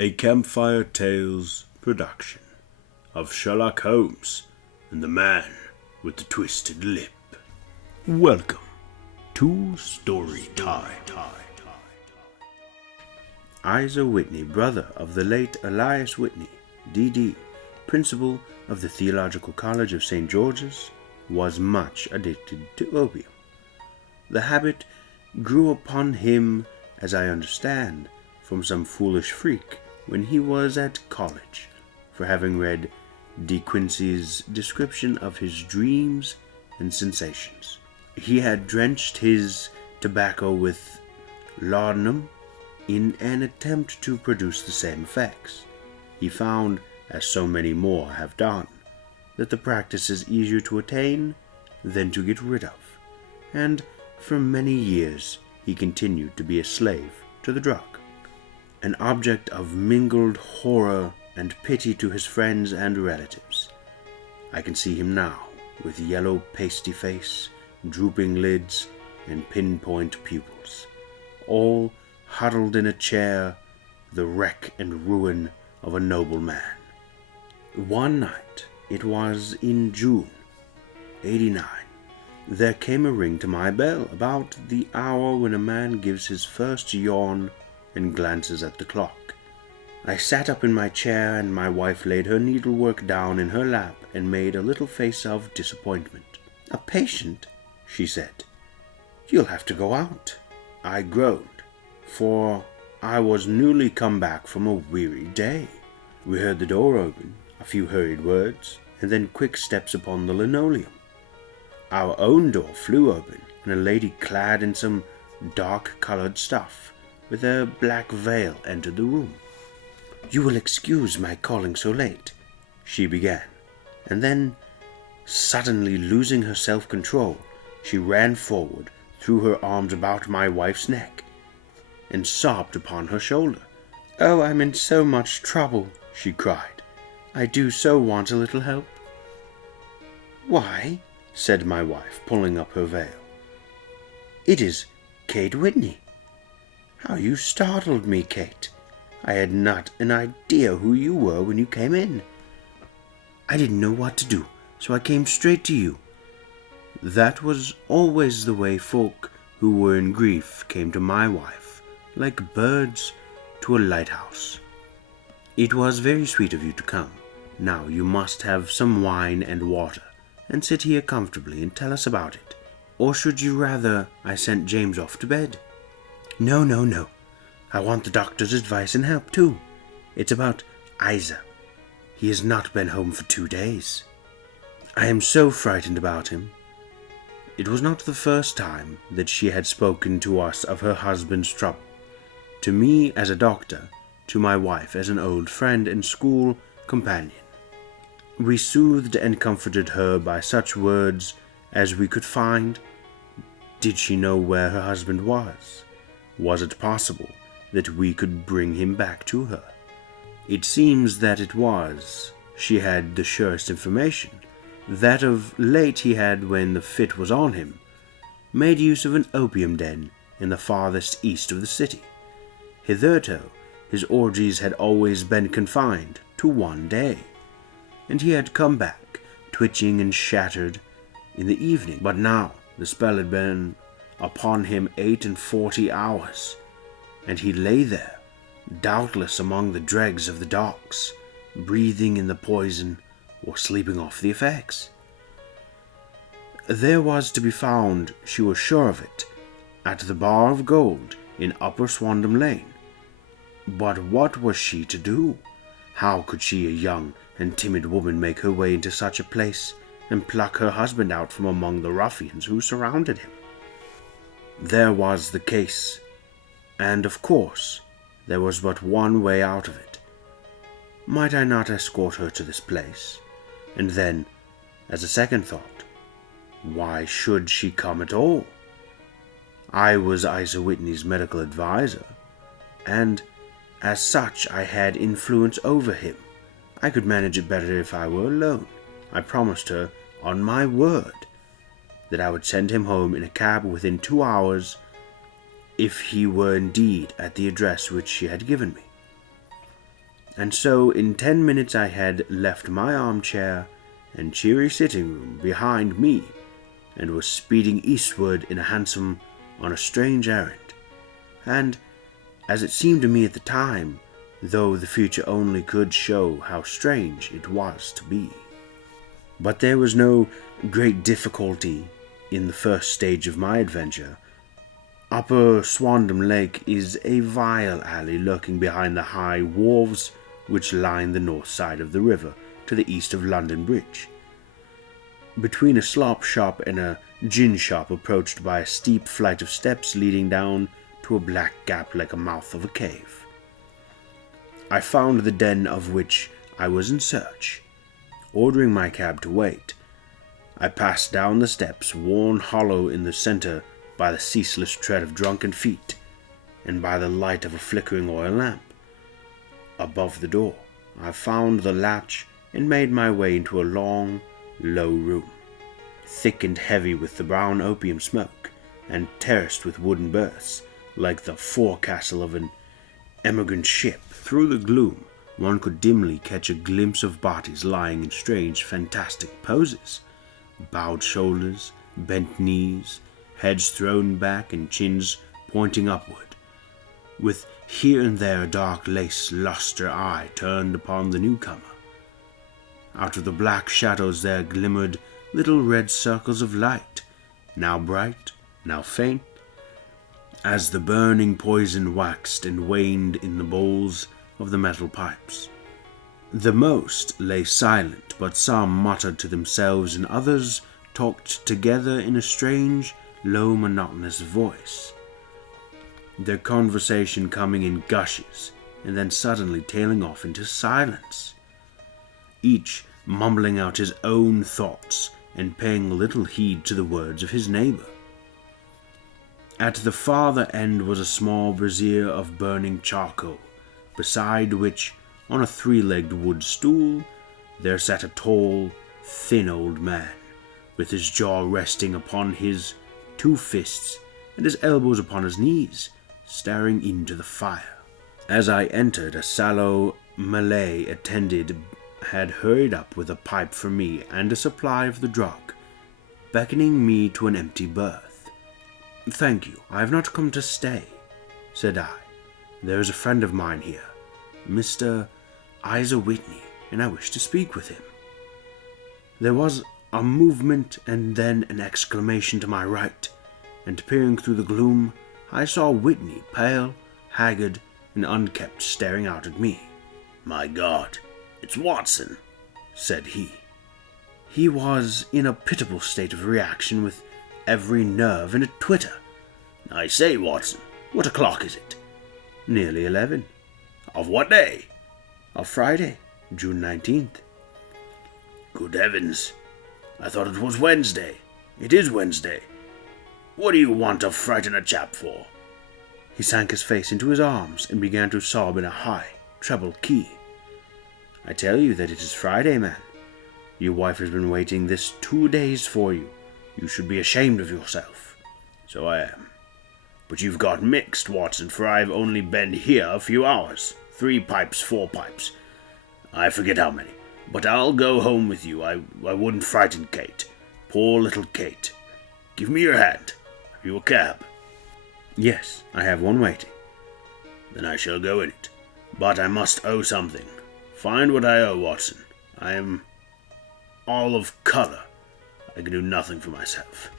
A Campfire Tales production of Sherlock Holmes and the Man with the Twisted Lip. Welcome to Story Time. Isa Whitney, brother of the late Elias Whitney, D.D., principal of the Theological College of St. George's, was much addicted to opium. The habit grew upon him, as I understand, from some foolish freak when he was at college, for having read De Quincey's description of his dreams and sensations. He had drenched his tobacco with laudanum in an attempt to produce the same effects. He found, as so many more have done, that the practice is easier to attain than to get rid of, and for many years he continued to be a slave to the drug, an object of mingled horror and pity to his friends and relatives. I can see him now, with yellow pasty face, drooping lids, and pinpoint pupils, all huddled in a chair, the wreck and ruin of a noble man. One night, it was in June, '89, there came a ring to my bell about the hour when a man gives his first yawn and glances at the clock. I sat up in my chair, and my wife laid her needlework down in her lap and made a little face of disappointment. "A patient?" she said. "You'll have to go out." I groaned, for I was newly come back from a weary day. We heard the door open, a few hurried words, and then quick steps upon the linoleum. Our own door flew open, and a lady clad in some dark-colored stuff, with a black veil, entered the room. "You will excuse my calling so late," she began, and then, suddenly losing her self-control, she ran forward, threw her arms about my wife's neck, and sobbed upon her shoulder. "Oh, I'm in so much trouble," she cried. "I do so want a little help." "Why," said my wife, pulling up her veil, "it is Kate Whitney. How you startled me, Kate. I had not an idea who you were when you came in. I didn't know what to do, so I came straight to you." That was always the way folk who were in grief came to my wife, like birds to a lighthouse. "It was very sweet of you to come. Now you must have some wine and water, and sit here comfortably and tell us about it. Or should you rather I sent James off to bed?" No. I want the doctor's advice and help, too. It's about Isa. He has not been home for 2 days. I am so frightened about him." It was not the first time that she had spoken to us of her husband's trouble, to me as a doctor, to my wife as an old friend and school companion. We soothed and comforted her by such words as we could find. Did she know where her husband was? Was it possible that we could bring him back to her? It seems that it was. She had the surest information, that of late he had, when the fit was on him, made use of an opium den in the farthest east of the city. Hitherto, his orgies had always been confined to one day, and he had come back, twitching and shattered, in the evening. But now the spell had been upon him 48 hours, and he lay there, doubtless among the dregs of the docks, breathing in the poison or sleeping off the effects. There was to be found, she was sure of it, at the Bar of Gold in Upper Swandam Lane. But what was she to do? How could she, a young and timid woman, make her way into such a place and pluck her husband out from among the ruffians who surrounded him? There was the case, and of course there was but one way out of it. Might I not escort her to this place? And then, as a second thought, why should she come at all? I was Isa Whitney's medical advisor, and as such I had influence over him. I could manage it better if I were alone. I promised her, on my word, that I would send him home in a cab within 2 hours if he were indeed at the address which she had given me. And so in 10 minutes I had left my armchair and cheery sitting room behind me, and was speeding eastward in a hansom on a strange errand. And, as it seemed to me at the time, though the future only could show how strange it was to be. But there was no great difficulty in the first stage of my adventure. Upper Swandam Lake is a vile alley lurking behind the high wharves which line the north side of the river to the east of London Bridge. Between a slop shop and a gin shop approached by a steep flight of steps leading down to a black gap like a mouth of a cave, I found the den of which I was in search. Ordering my cab to wait, I passed down the steps, worn hollow in the center by the ceaseless tread of drunken feet, and by the light of a flickering oil lamp. Above the door, I found the latch and made my way into a long, low room, thick and heavy with the brown opium smoke, and terraced with wooden berths, like the forecastle of an emigrant ship. Through the gloom, one could dimly catch a glimpse of bodies lying in strange, fantastic poses, bowed shoulders, bent knees, heads thrown back and chins pointing upward, with here and there a dark lace lustre eye turned upon the newcomer. Out of the black shadows there glimmered little red circles of light, now bright, now faint, as the burning poison waxed and waned in the bowls of the metal pipes. The most lay silent, but some muttered to themselves and others talked together in a strange, low, monotonous voice, their conversation coming in gushes and then suddenly tailing off into silence, each mumbling out his own thoughts and paying little heed to the words of his neighbor. At the farther end was a small brazier of burning charcoal, beside which, on a three-legged wood stool, there sat a tall, thin old man, with his jaw resting upon his 2 fists and his elbows upon his knees, staring into the fire. As I entered, a sallow Malay attendant had hurried up with a pipe for me and a supply of the drug, beckoning me to an empty berth. "Thank you, I have not come to stay," said I. "There is a friend of mine here, Mr. Isa Whitney, and I wish to speak with him." There was a movement and then an exclamation to my right, and peering through the gloom, I saw Whitney, pale, haggard, and unkempt, staring out at me. "My God, it's Watson," said he. He was in a pitiable state of reaction, with every nerve in a twitter. "I say, Watson, what o'clock is it?" "Nearly 11. "Of what day?" "Of Friday, June 19th. "Good heavens, I thought it was Wednesday. It is Wednesday. What do you want to frighten a chap for?" He sank his face into his arms and began to sob in a high, treble key. "I tell you that it is Friday, man. Your wife has been waiting this 2 days for you. You should be ashamed of yourself." "So I am. But you've got mixed, Watson, for I've only been here a few hours. 3 pipes, 4 pipes. I forget how many. But I'll go home with you. I wouldn't frighten Kate. Poor little Kate. Give me your hand. Have you a cab?" "Yes, I have one waiting." "Then I shall go in it. But I must owe something. Find what I owe, Watson. I am all of color. I can do nothing for myself."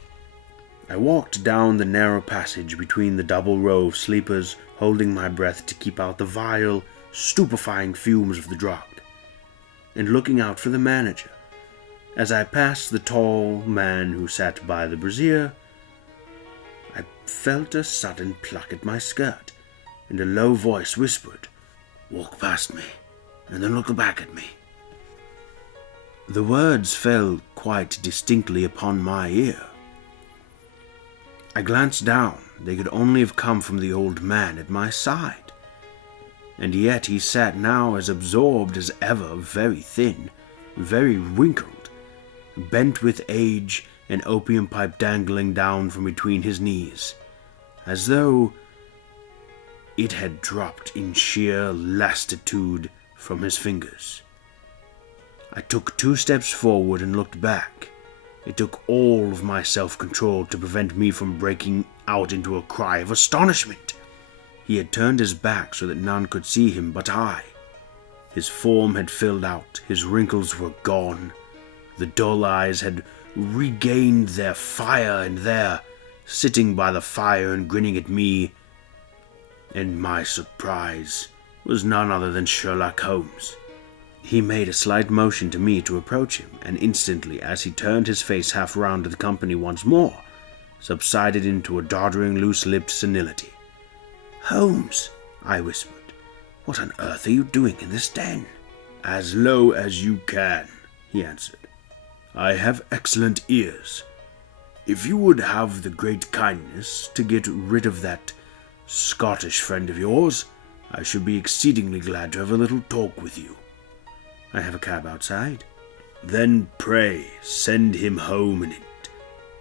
I walked down the narrow passage between the double row of sleepers, holding my breath to keep out the vile, stupefying fumes of the drug, and looking out for the manager. As I passed the tall man who sat by the brazier, I felt a sudden pluck at my skirt, and a low voice whispered, "Walk past me, and then look back at me." The words fell quite distinctly upon my ear. I glanced down. They could only have come from the old man at my side, and yet he sat now as absorbed as ever, very thin, very wrinkled, bent with age, an opium pipe dangling down from between his knees, as though it had dropped in sheer lassitude from his fingers. I took 2 steps forward and looked back. It took all of my self-control to prevent me from breaking out into a cry of astonishment. He had turned his back so that none could see him but I. His form had filled out, his wrinkles were gone. The dull eyes had regained their fire, and there, sitting by the fire and grinning at me, and my surprise, was none other than Sherlock Holmes. He made a slight motion to me to approach him, and instantly, as he turned his face half round to the company once more, subsided into a doddering, loose-lipped senility. "Holmes," I whispered, "what on earth are you doing in this den?" "As low as you can," he answered. "I have excellent ears. If you would have the great kindness to get rid of that Scottish friend of yours, I should be exceedingly glad to have a little talk with you." "I have a cab outside." "Then pray send him home in it.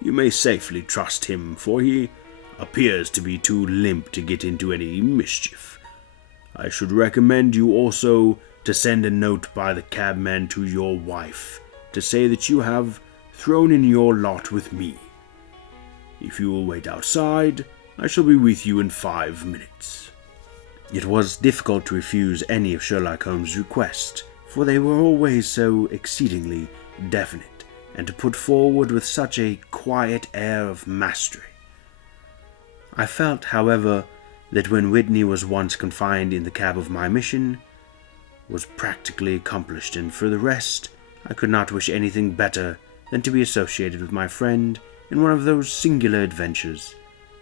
You may safely trust him, for he appears to be too limp to get into any mischief. I should recommend you also to send a note by the cabman to your wife to say that you have thrown in your lot with me. If you will wait outside, I shall be with you in 5 minutes." It was difficult to refuse any of Sherlock Holmes' requests, for they were always so exceedingly definite, and to put forward with such a quiet air of mastery. I felt, however, that when Whitney was once confined in the cab of my mission, was practically accomplished, and for the rest, I could not wish anything better than to be associated with my friend in one of those singular adventures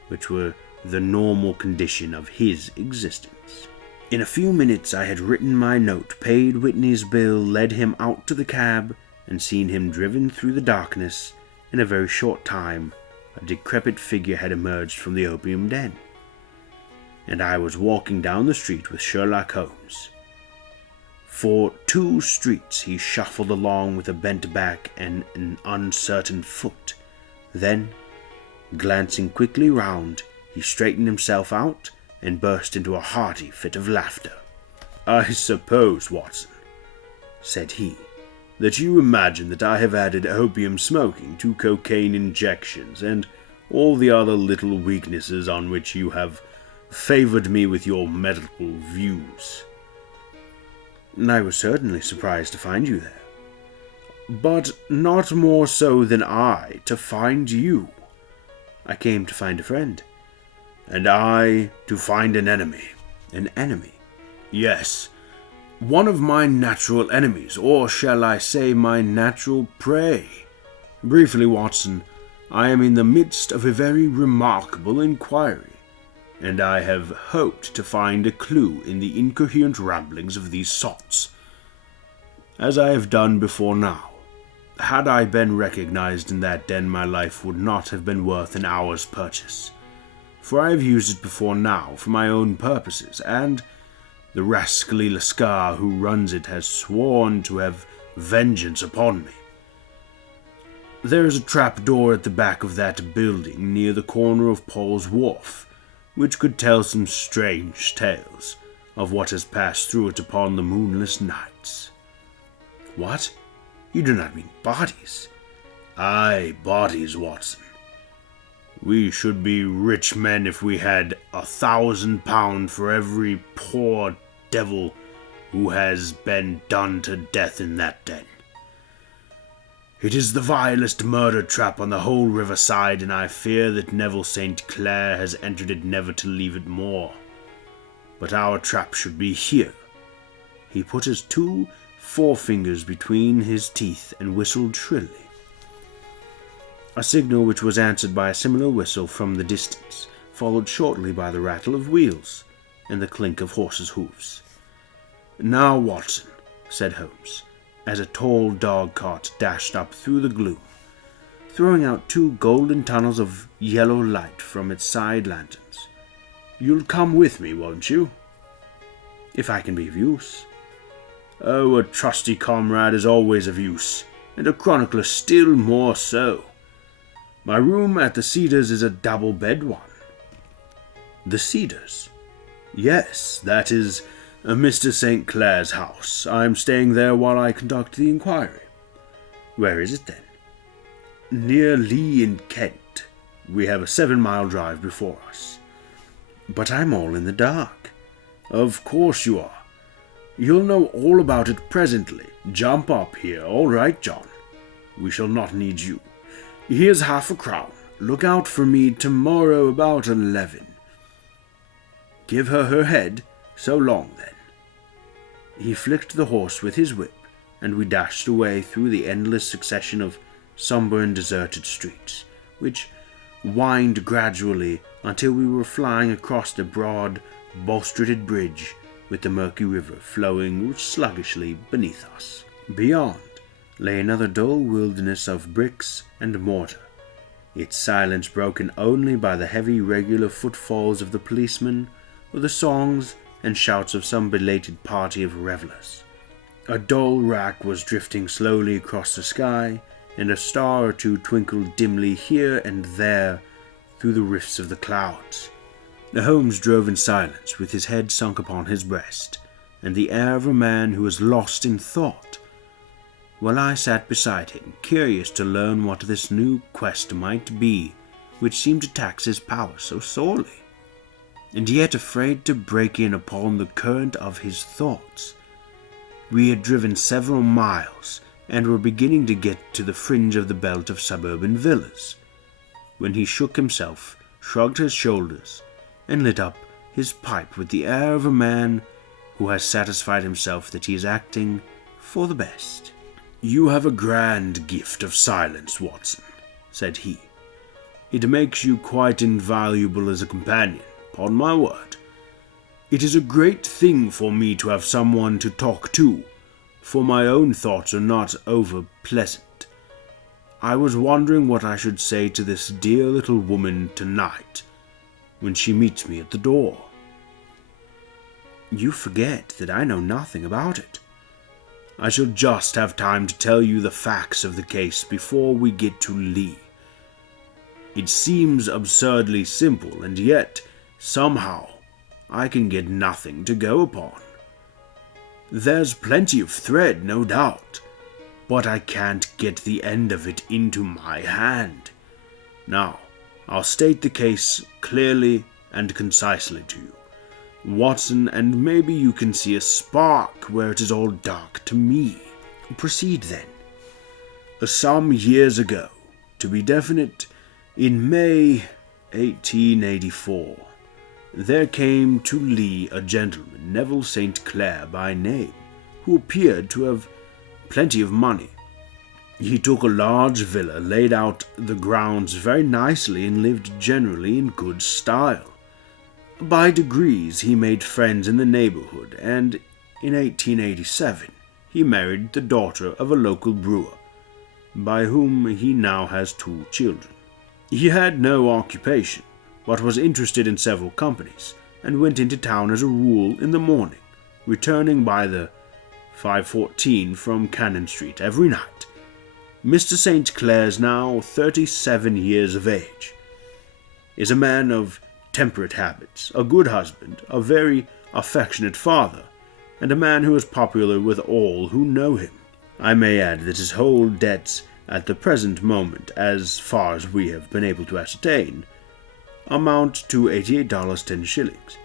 which were the normal condition of his existence. In a few minutes I had written my note, paid Whitney's bill, led him out to the cab, and seen him driven through the darkness. In a very short time, a decrepit figure had emerged from the opium den, and I was walking down the street with Sherlock Holmes. For 2 streets he shuffled along with a bent back and an uncertain foot. Then, glancing quickly round, he straightened himself out and burst into a hearty fit of laughter. "I suppose, Watson," said he, "that you imagine that I have added opium smoking to cocaine injections and all the other little weaknesses on which you have favored me with your medical views." "I was certainly surprised to find you there." "But not more so than I to find you." "I came to find a friend." "And I to find an enemy." "An enemy?" "Yes, one of my natural enemies, or shall I say my natural prey. Briefly, Watson, I am in the midst of a very remarkable inquiry, and I have hoped to find a clue in the incoherent ramblings of these sots, as I have done before now. Had I been recognized in that den, my life would not have been worth an hour's purchase, for I have used it before now for my own purposes, and the rascally Lascar who runs it has sworn to have vengeance upon me. There is a trap-door at the back of that building near the corner of Paul's Wharf, which could tell some strange tales of what has passed through it upon the moonless nights." "What? You do not mean bodies?" "Aye, bodies, Watson. We should be rich men if we had £1,000 for every poor devil who has been done to death in that den. It is the vilest murder trap on the whole riverside, and I fear that Neville St. Clair has entered it never to leave it more. But our trap should be here." He put his 2 forefingers between his teeth and whistled shrilly. A signal which was answered by a similar whistle from the distance, followed shortly by the rattle of wheels and the clink of horses' hoofs. "Now, Watson," said Holmes, as a tall dog-cart dashed up through the gloom, throwing out 2 golden tunnels of yellow light from its side lanterns. "You'll come with me, won't you?" "If I can be of use." "Oh, a trusty comrade is always of use, and a chronicler still more so. My room at the Cedars is a double-bed one." "The Cedars?" "Yes, that is Mr. St. Clair's house. I am staying there while I conduct the inquiry. Where is it, then? Near Lee in Kent. We have a 7-mile drive before us. But I'm all in the dark. Of course you are. You'll know all about it presently. Jump up here. All right, John. We shall not need you. Here's £50. Look out for me tomorrow about 11. Give her head. So long, then. He flicked the horse with his whip, and we dashed away through the endless succession of somber and deserted streets, which wind gradually until we were flying across the broad, bolstred bridge with the murky river flowing sluggishly beneath us. Beyond lay another dull wilderness of bricks and mortar, its silence broken only by the heavy regular footfalls of the policemen or the songs and shouts of some belated party of revellers. A dull wrack was drifting slowly across the sky, and a star or two twinkled dimly here and there through the rifts of the clouds. Holmes drove in silence, with his head sunk upon his breast, and the air of a man who was lost in thought, while I sat beside him, curious to learn what this new quest might be, which seemed to tax his power so sorely, and yet afraid to break in upon the current of his thoughts. We had driven several miles, and were beginning to get to the fringe of the belt of suburban villas, when he shook himself, shrugged his shoulders, and lit up his pipe with the air of a man who has satisfied himself that he is acting for the best. "You have a grand gift of silence, Watson," said he. "It makes you quite invaluable as a companion, upon my word. It is a great thing for me to have someone to talk to, for my own thoughts are not over pleasant. I was wondering what I should say to this dear little woman tonight, when she meets me at the door." "You forget that I know nothing about it." "I shall just have time to tell you the facts of the case before we get to Lee. It seems absurdly simple, and yet, somehow, I can get nothing to go upon. There's plenty of thread, no doubt, but I can't get the end of it into my hand. Now, I'll state the case clearly and concisely to you, Watson, and maybe you can see a spark where it is all dark to me." "Proceed, then." "Some years ago, to be definite, in May 1884, there came to Lee a gentleman, Neville St. Clair by name, who appeared to have plenty of money. He took a large villa, laid out the grounds very nicely, and lived generally in good style. By degrees he made friends in the neighborhood, and in 1887 he married the daughter of a local brewer, by whom he now has 2 children. He had no occupation, but was interested in several companies, and went into town as a rule in the morning, returning by the 5:14 from Cannon Street every night. Mr. St. Clair's now 37 years of age, is a man of temperate habits, a good husband, a very affectionate father, and a man who is popular with all who know him. I may add that his whole debts at the present moment, as far as we have been able to ascertain, amount to $88.10,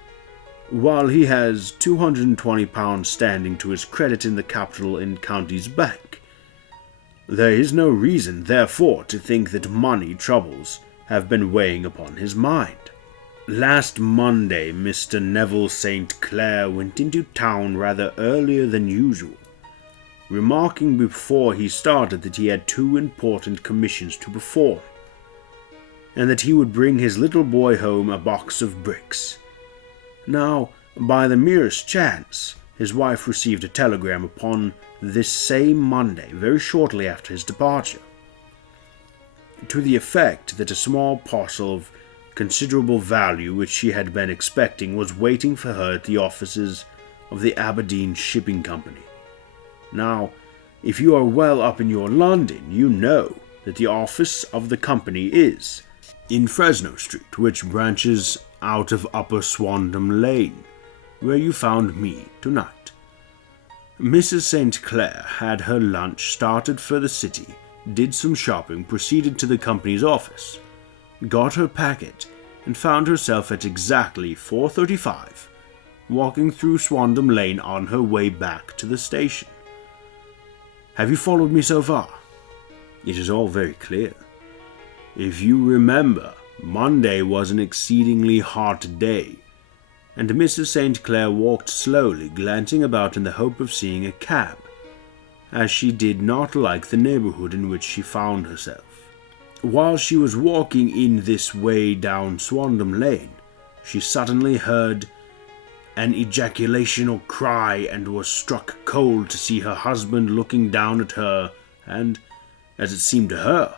while he has £220 standing to his credit in the capital and county's bank. There is no reason, therefore, to think that money troubles have been weighing upon his mind. Last Monday, Mr. Neville St. Clair went into town rather earlier than usual, remarking before he started that he had 2 important commissions to perform, and that he would bring his little boy home a box of bricks. Now, by the merest chance, his wife received a telegram upon this same Monday, very shortly after his departure, to the effect that a small parcel of considerable value which she had been expecting was waiting for her at the offices of the Aberdeen Shipping Company. Now, if you are well up in your London, you know that the office of the company is in Fresno Street, which branches out of Upper Swandam Lane, where you found me tonight. Mrs. St. Clair had her lunch, started for the city, did some shopping, proceeded to the company's office, got her packet, and found herself at exactly 4:35, walking through Swandam Lane on her way back to the station. Have you followed me so far? It is all very clear. If you remember, Monday was an exceedingly hot day, and Mrs. St. Clair walked slowly, glancing about in the hope of seeing a cab, as she did not like the neighborhood in which she found herself. While she was walking in this way down Swandam Lane, she suddenly heard an ejaculation or cry and was struck cold to see her husband looking down at her and, as it seemed to her,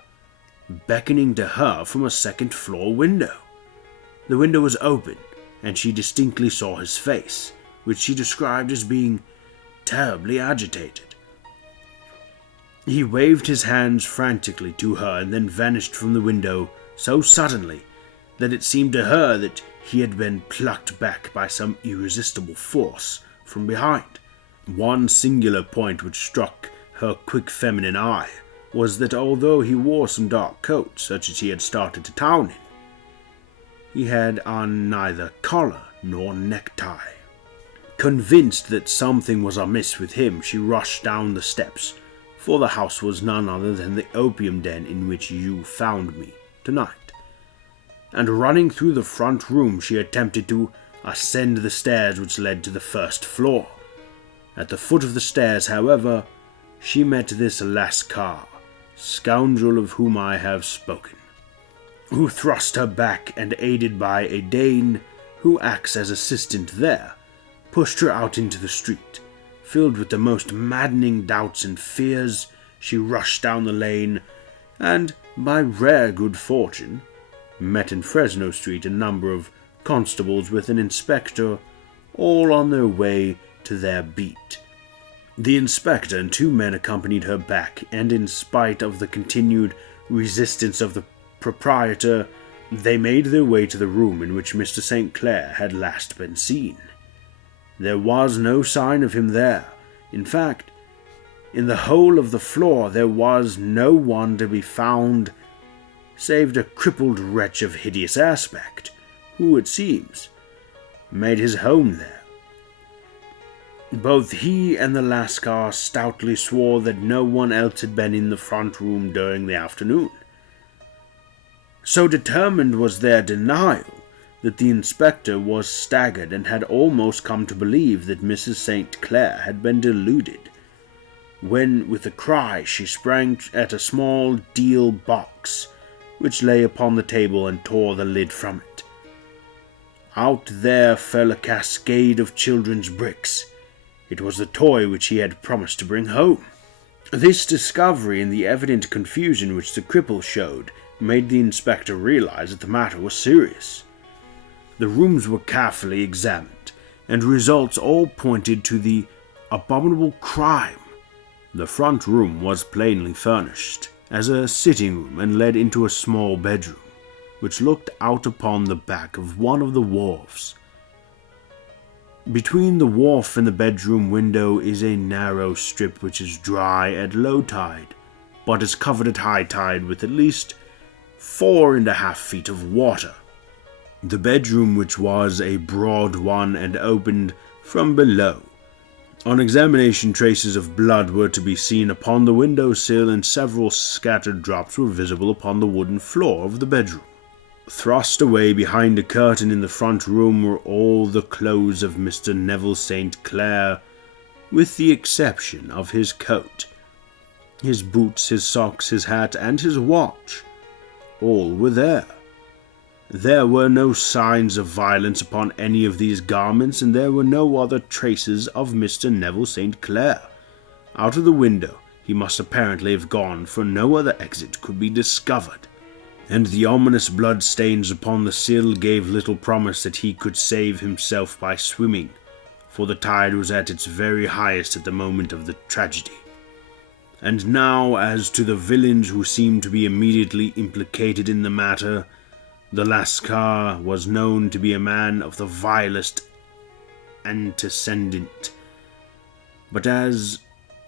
beckoning to her from a second-floor window. The window was open, and she distinctly saw his face, which she described as being terribly agitated. He waved his hands frantically to her and then vanished from the window so suddenly that it seemed to her that he had been plucked back by some irresistible force from behind. One singular point which struck her quick feminine eye was that although he wore some dark coat, such as he had started to town in, he had on neither collar nor necktie. Convinced that something was amiss with him, she rushed down the steps, for the house was none other than the opium den in which you found me tonight. And running through the front room, she attempted to ascend the stairs which led to the first floor. At the foot of the stairs, however, she met this Lascar, scoundrel of whom I have spoken, who thrust her back and, aided by a Dane who acts as assistant there, pushed her out into the street. Filled with the most maddening doubts and fears, she rushed down the lane, and, by rare good fortune, met in Fresno Street a number of constables with an inspector, all on their way to their beat. The inspector and two men accompanied her back, and in spite of the continued resistance of the proprietor, they made their way to the room in which Mr. St. Clair had last been seen. There was no sign of him there. In fact, in the whole of the floor there was no one to be found save a crippled wretch of hideous aspect, who, it seems, made his home there. Both he and the Lascar stoutly swore that no one else had been in the front room during the afternoon. So determined was their denial that the inspector was staggered and had almost come to believe that Mrs. St. Clair had been deluded, when, with a cry, she sprang at a small deal box which lay upon the table and tore the lid from it. Out there fell a cascade of children's bricks. It was the toy which he had promised to bring home. This discovery and the evident confusion which the cripple showed made the inspector realize that the matter was serious. The rooms were carefully examined, and results all pointed to the abominable crime. The front room was plainly furnished as a sitting room and led into a small bedroom, which looked out upon the back of one of the wharves. Between the wharf and the bedroom window is a narrow strip which is dry at low tide, but is covered at high tide with at least 4.5 feet of water. The bedroom, which was a broad one and opened from below. On examination, traces of blood were to be seen upon the window-sill, and several scattered drops were visible upon the wooden floor of the bedroom. Thrust away behind a curtain in the front room were all the clothes of Mr. Neville St. Clair, with the exception of his coat, his boots, his socks, his hat, and his watch. All were there. There were no signs of violence upon any of these garments, and there were no other traces of Mr. Neville St. Clair. Out of the window he must apparently have gone, for no other exit could be discovered, and the ominous blood stains upon the sill gave little promise that he could save himself by swimming, for the tide was at its very highest at the moment of the tragedy. And now, as to the villains who seemed to be immediately implicated in the matter, the Lascar was known to be a man of the vilest antecedent. But as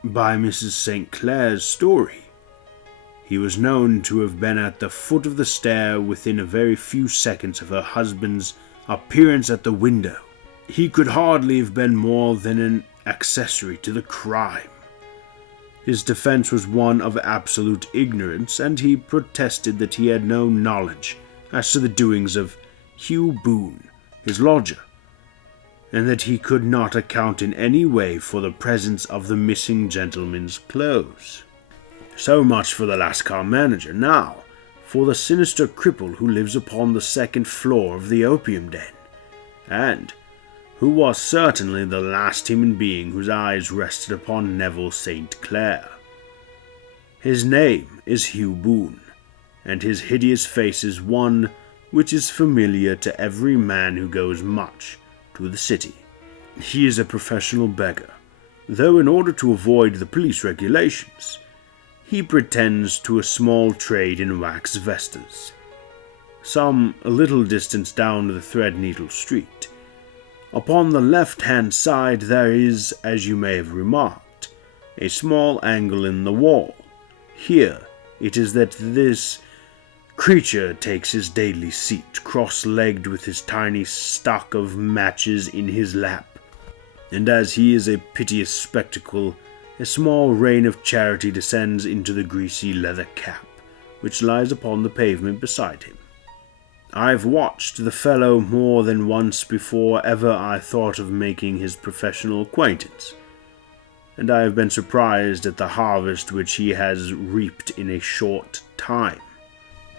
by Mrs. St. Clair's story, he was known to have been at the foot of the stair within a very few seconds of her husband's appearance at the window. He could hardly have been more than an accessory to the crime. His defense was one of absolute ignorance, and he protested that he had no knowledge as to the doings of Hugh Boone, his lodger, and that he could not account in any way for the presence of the missing gentleman's clothes. So much for the Lascar manager. Now, for the sinister cripple who lives upon the second floor of the opium den, and who was certainly the last human being whose eyes rested upon Neville St. Clair. His name is Hugh Boone, and his hideous face is one which is familiar to every man who goes much to the city. He is a professional beggar, though in order to avoid the police regulations, he pretends to a small trade in wax vestas. Some little distance down the Threadneedle Street, upon the left-hand side, there is, as you may have remarked, a small angle in the wall. Here it is that this creature takes his daily seat, cross-legged with his tiny stock of matches in his lap, and as he is a piteous spectacle, a small rain of charity descends into the greasy leather cap, which lies upon the pavement beside him. I've watched the fellow more than once before ever I thought of making his professional acquaintance, and I have been surprised at the harvest which he has reaped in a short time.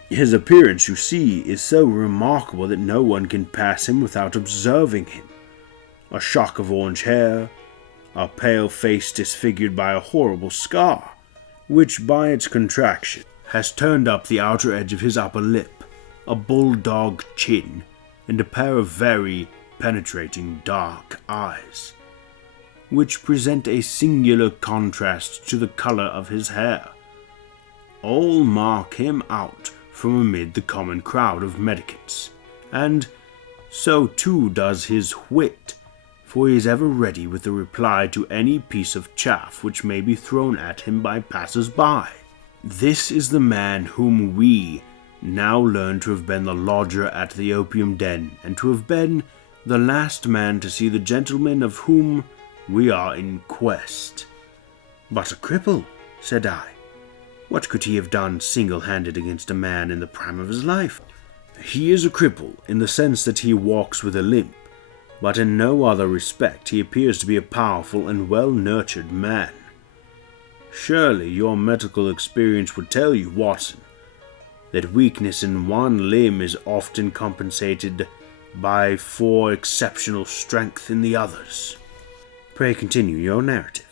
His appearance, you see, is so remarkable that no one can pass him without observing him. A shock of orange hair, a pale face disfigured by a horrible scar, which by its contraction has turned up the outer edge of his upper lip, a bulldog chin, and a pair of very penetrating dark eyes, which present a singular contrast to the color of his hair, all mark him out from amid the common crowd of mendicants, and so too does his wit, for he is ever ready with a reply to any piece of chaff which may be thrown at him by passers-by. This is the man whom we now learn to have been the lodger at the opium den, and to have been the last man to see the gentleman of whom we are in quest. But a cripple, said I. What could he have done single-handed against a man in the prime of his life? He is a cripple in the sense that he walks with a limp, but in no other respect he appears to be a powerful and well-nurtured man. Surely your medical experience would tell you, Watson, that weakness in one limb is often compensated by for exceptional strength in the others. Pray continue your narrative.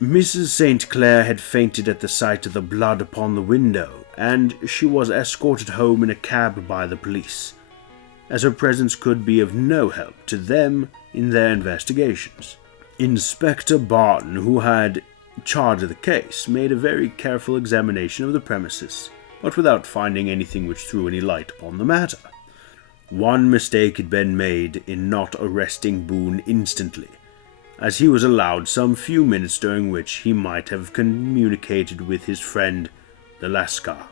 Mrs. St. Clair had fainted at the sight of the blood upon the window, and she was escorted home in a cab by the police, as her presence could be of no help to them in their investigations. Inspector Barton, who had charge of the case, made a very careful examination of the premises, but without finding anything which threw any light upon the matter. One mistake had been made in not arresting Boone instantly, as he was allowed some few minutes during which he might have communicated with his friend the Lascar.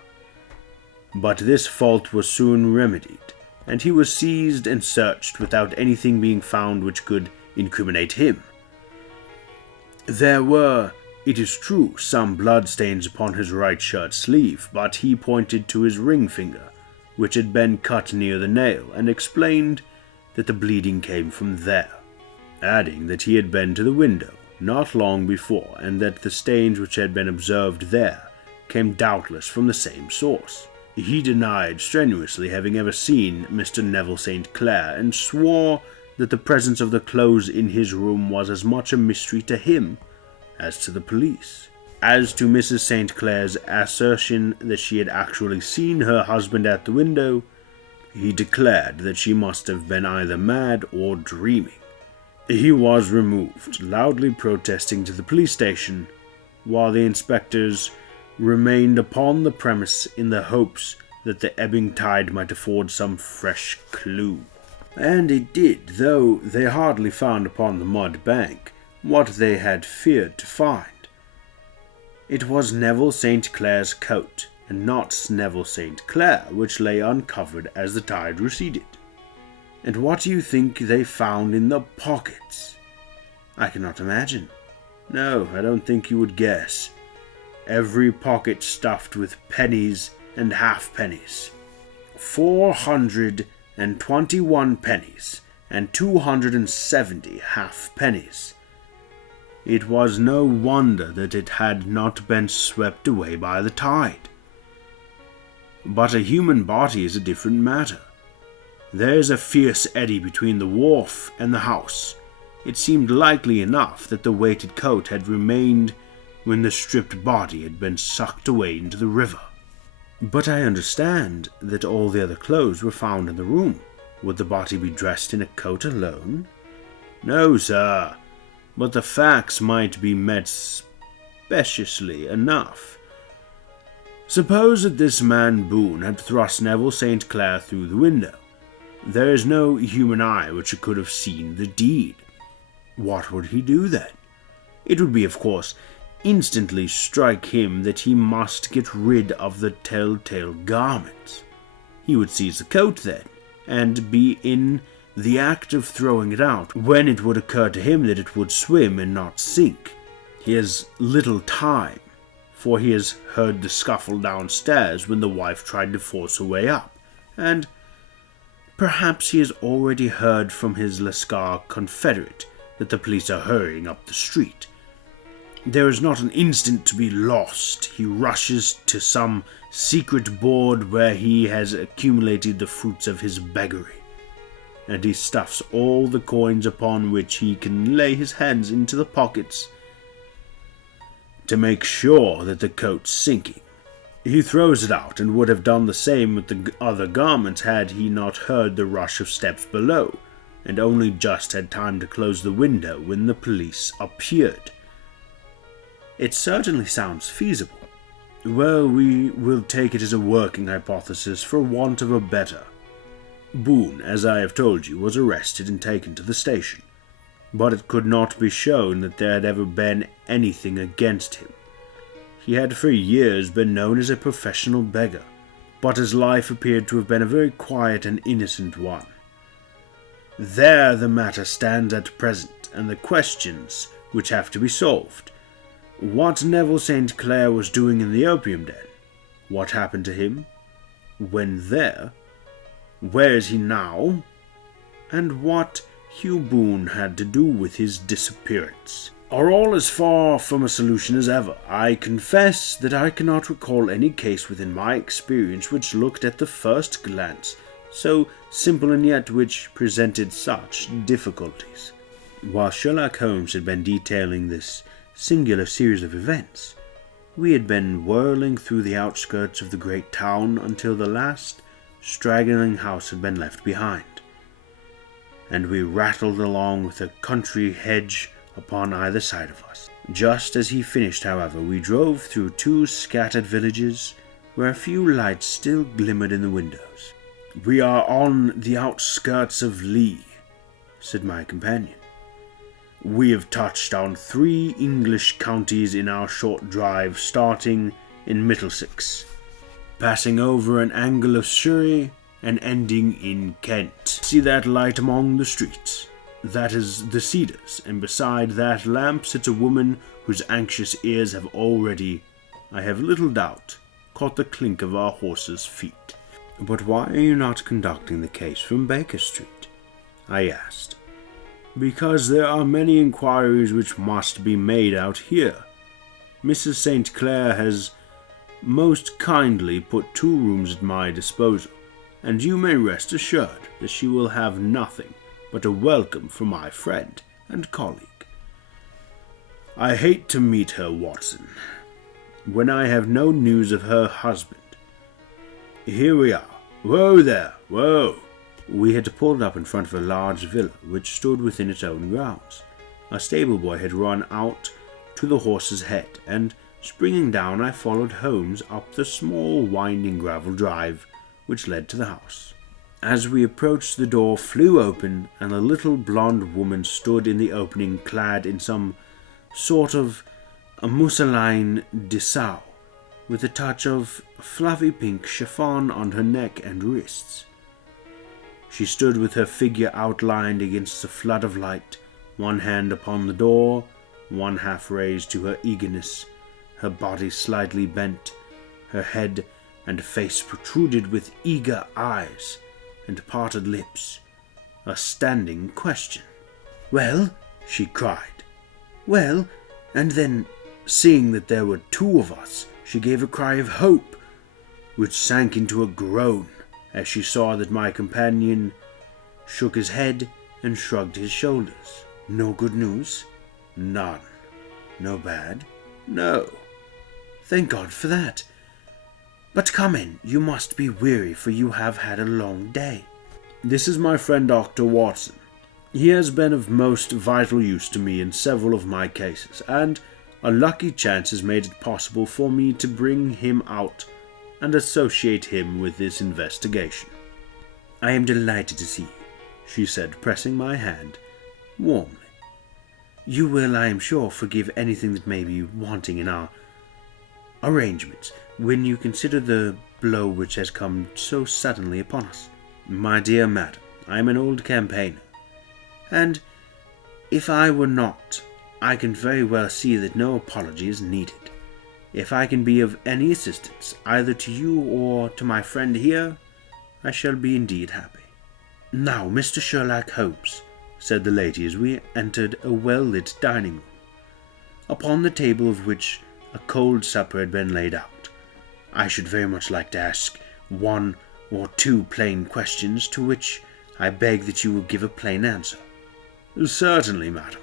But this fault was soon remedied, and he was seized and searched without anything being found which could incriminate him. There were, it is true, some bloodstains upon his right shirt sleeve, but he pointed to his ring finger, which had been cut near the nail, and explained that the bleeding came from there, adding that he had been to the window not long before, and that the stains which had been observed there came doubtless from the same source. He denied strenuously having ever seen Mr. Neville St. Clair, and swore that the presence of the clothes in his room was as much a mystery to him as to the police. As to Mrs. St. Clair's assertion that she had actually seen her husband at the window, he declared that she must have been either mad or dreaming. He was removed, loudly protesting, to the police station, while the inspectors remained upon the premise in the hopes that the ebbing tide might afford some fresh clue. And it did, though they hardly found upon the mud bank what they had feared to find. It was Neville St. Clair's coat, and not Neville St. Clair, which lay uncovered as the tide receded. And what do you think they found in the pockets? I cannot imagine. No, I don't think you would guess. Every pocket stuffed with pennies and halfpennies. 421 pennies and 270 halfpennies. It was no wonder that it had not been swept away by the tide. But a human body is a different matter. There's a fierce eddy between the wharf and the house. It seemed likely enough that the weighted coat had remained when the stripped body had been sucked away into the river. But I understand that all the other clothes were found in the room. Would the body be dressed in a coat alone? No, sir, but the facts might be met speciously enough. Suppose that this man Boone had thrust Neville St. Clair through the window. There is no human eye which could have seen the deed. What would he do then? It would be, of course, instantly strike him that he must get rid of the telltale garments. He would seize the coat then, and be in the act of throwing it out, when it would occur to him that it would swim and not sink. He has little time, for he has heard the scuffle downstairs when the wife tried to force her way up, and perhaps he has already heard from his Lascar confederate that the police are hurrying up the street. There is not an instant to be lost. He rushes to some secret board where he has accumulated the fruits of his beggary, and he stuffs all the coins upon which he can lay his hands into the pockets to make sure that the coat's sinking. He throws it out, and would have done the same with the other garments had he not heard the rush of steps below, and only just had time to close the window when the police appeared. It certainly sounds feasible. Well, we will take it as a working hypothesis for want of a better. Boone, as I have told you, was arrested and taken to the station, but it could not be shown that there had ever been anything against him. He had for years been known as a professional beggar, but his life appeared to have been a very quiet and innocent one. There the matter stands at present, and the questions which have to be solved. What Neville St. Clair was doing in the opium den? What happened to him? When there? Where is he now? And what Hugh Boone had to do with his disappearance are all as far from a solution as ever. I confess that I cannot recall any case within my experience which looked at the first glance so simple and yet which presented such difficulties. While Sherlock Holmes had been detailing this singular series of events, we had been whirling through the outskirts of the great town until the last straggling house had been left behind, and we rattled along with a country hedge upon either side of us. Just as he finished, however, we drove through two scattered villages where a few lights still glimmered in the windows. "We are on the outskirts of Lee," said my companion. "We have touched on 3 English counties in our short drive, starting in Middlesex, passing over an angle of Surrey, and ending in Kent. See that light among the streets? That is the Cedars, and beside that lamp sits a woman whose anxious ears have already, I have little doubt, caught the clink of our horses' feet." "But why are you not conducting the case from Baker Street?" I asked. "Because there are many inquiries which must be made out here. Mrs. St. Clair has most kindly put 2 rooms at my disposal, and you may rest assured that she will have nothing but a welcome from my friend and colleague. I hate to meet her, Watson, when I have no news of her husband. Here we are. Whoa there, whoa!" We had pulled up in front of a large villa which stood within its own grounds. A stable boy had run out to the horse's head, and springing down I followed Holmes up the small winding gravel drive which led to the house. As we approached, the door flew open, and a little blonde woman stood in the opening clad in some sort of a mousseline Dessau, with a touch of fluffy pink chiffon on her neck and wrists. She stood with her figure outlined against the flood of light, one hand upon the door, one half raised to her eagerness, her body slightly bent, her head and face protruded with eager eyes and parted lips, a standing question. "Well?" she cried. "Well?" And then, seeing that there were two of us, she gave a cry of hope, which sank into a groan as she saw that my companion shook his head and shrugged his shoulders. "No good news?" "None." "No bad?" "No." "Thank God for that. But come in, you must be weary, for you have had a long day." "This is my friend Dr. Watson. He has been of most vital use to me in several of my cases, and a lucky chance has made it possible for me to bring him out and associate him with this investigation." "I am delighted to see you," she said, pressing my hand warmly. "You will, I am sure, forgive anything that may be wanting in our arrangements, when you consider the blow which has come so suddenly upon us." "My dear madam, I am an old campaigner, and if I were not, I can very well see that no apology is needed. If I can be of any assistance, either to you or to my friend here, I shall be indeed happy." "Now, Mr. Sherlock Holmes," said the lady as we entered a well-lit dining room, upon the table of which a cold supper had been laid out, "I should very much like to ask one or two plain questions, to which I beg that you will give a plain answer." "Certainly, madam."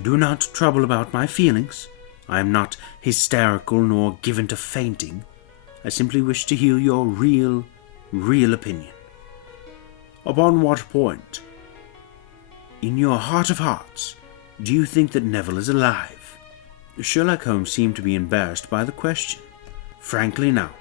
"Do not trouble about my feelings. I am not hysterical nor given to fainting. I simply wish to hear your real opinion." "Upon what point?" "In your heart of hearts, do you think that Neville is alive?" Sherlock Holmes seemed to be embarrassed by the question. "Frankly now,"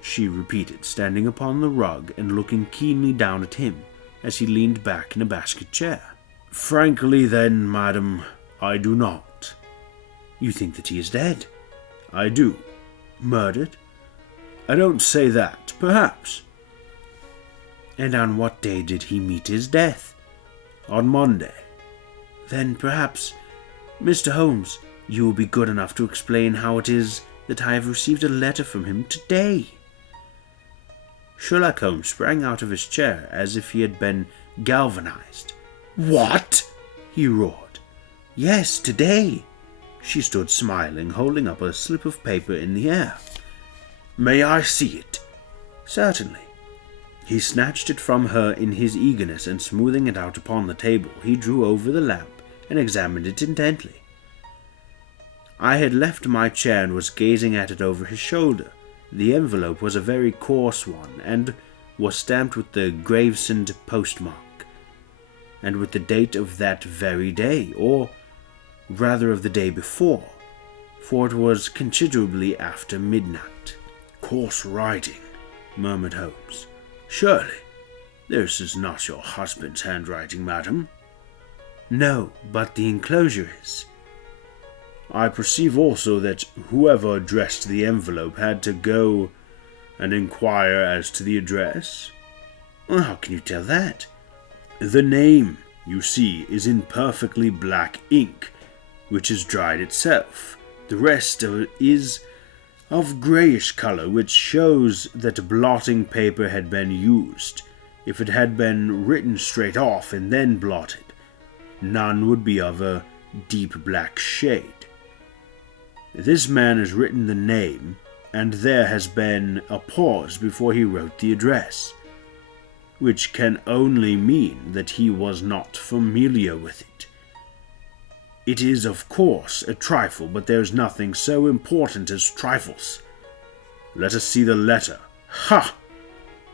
she repeated, standing upon the rug and looking keenly down at him as he leaned back in a basket chair. "Frankly then, madam, I do not." "You think that he is dead?" "I do." "Murdered?" "I don't say that. Perhaps." "And on what day did he meet his death?" "On Monday." "Then perhaps, Mr. Holmes, you will be good enough to explain how it is that I have received a letter from him today." Sherlock Holmes sprang out of his chair as if he had been galvanized. "What?" he roared. "Yes, today." She stood smiling, holding up a slip of paper in the air. "May I see it?" "Certainly." He snatched it from her in his eagerness, and smoothing it out upon the table, he drew over the lamp and examined it intently. I had left my chair and was gazing at it over his shoulder. The envelope was a very coarse one, and was stamped with the Gravesend postmark, and with the date of that very day, or rather of the day before, for it was considerably after midnight. "Coarse writing," murmured Holmes. "Surely, this is not your husband's handwriting, madam?" "No, but the enclosure is." "I perceive also that whoever addressed the envelope had to go and inquire as to the address." "How can you tell that?" "The name, you see, is in perfectly black ink, which has dried itself. The rest is of greyish colour, which shows that blotting paper had been used. If it had been written straight off and then blotted, none would be of a deep black shade. This man has written the name, and there has been a pause before he wrote the address, which can only mean that he was not familiar with it. It is, of course, a trifle, but there is nothing so important as trifles. Let us see the letter. Ha!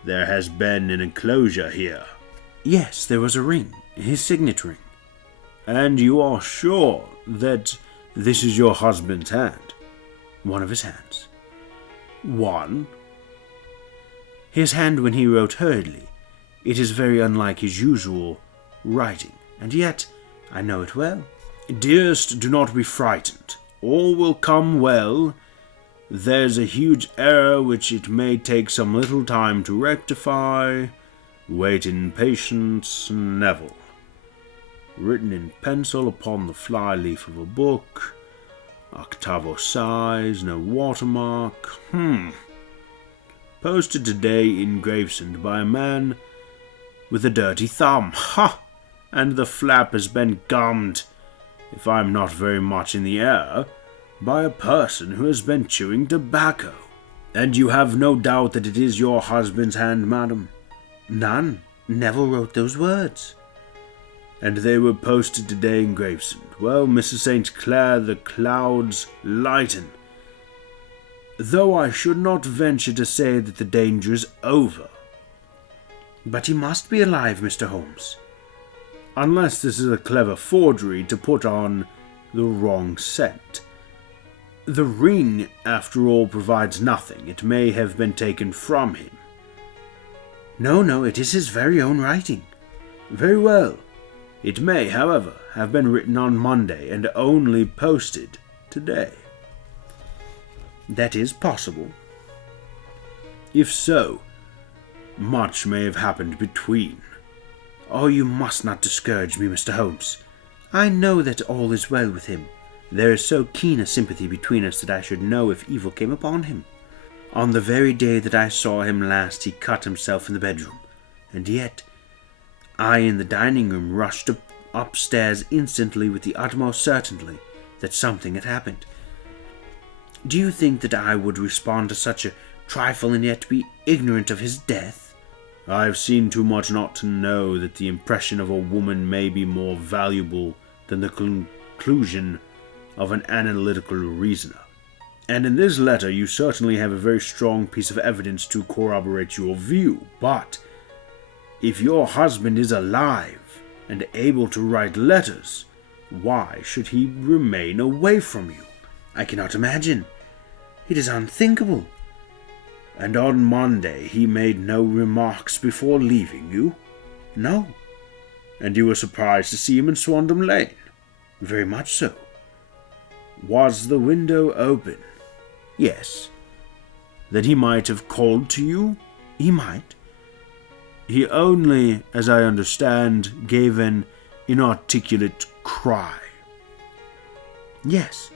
There has been an enclosure here." "Yes, there was a ring, his signet ring." "And you are sure that this is your husband's hand?" "One of his hands." "One?" "His hand when he wrote hurriedly. It is very unlike his usual writing, and yet I know it well. Dearest, do not be frightened. All will come well. There's a huge error which it may take some little time to rectify. Wait in patience, Neville. Written in pencil upon the fly-leaf of a book. Octavo size, no watermark. Posted today in Gravesend by a man with a dirty thumb. Ha! And the flap has been gummed, if I'm not very much in the air, by a person who has been chewing tobacco. And you have no doubt that it is your husband's hand, madam? None. Neville wrote those words. And they were posted today in Gravesend. Well, Mrs. St. Clair, the clouds lighten. Though I should not venture to say that the danger is over. But he must be alive, Mr. Holmes. Unless this is a clever forgery to put on the wrong scent. The ring, after all, provides nothing. It may have been taken from him. No, it is his very own writing. Very well. It may, however, have been written on Monday and only posted today. That is possible. If so, much may have happened between. Oh, you must not discourage me, Mr. Holmes. I know that all is well with him. There is so keen a sympathy between us that I should know if evil came upon him. On the very day that I saw him last, he cut himself in the bedroom, and yet I in the dining room rushed upstairs instantly with the utmost certainty that something had happened. Do you think that I would respond to such a trifle and yet be ignorant of his death? I have seen too much not to know that the impression of a woman may be more valuable than the conclusion of an analytical reasoner. And in this letter you certainly have a very strong piece of evidence to corroborate your view, but if your husband is alive and able to write letters, why should he remain away from you? I cannot imagine. It is unthinkable. And on Monday he made no remarks before leaving you? No. And you were surprised to see him in Swandam Lane? Very much so. Was the window open? Yes. Then he might have called to you? He might. He only, as I understand, gave an inarticulate cry. Yes.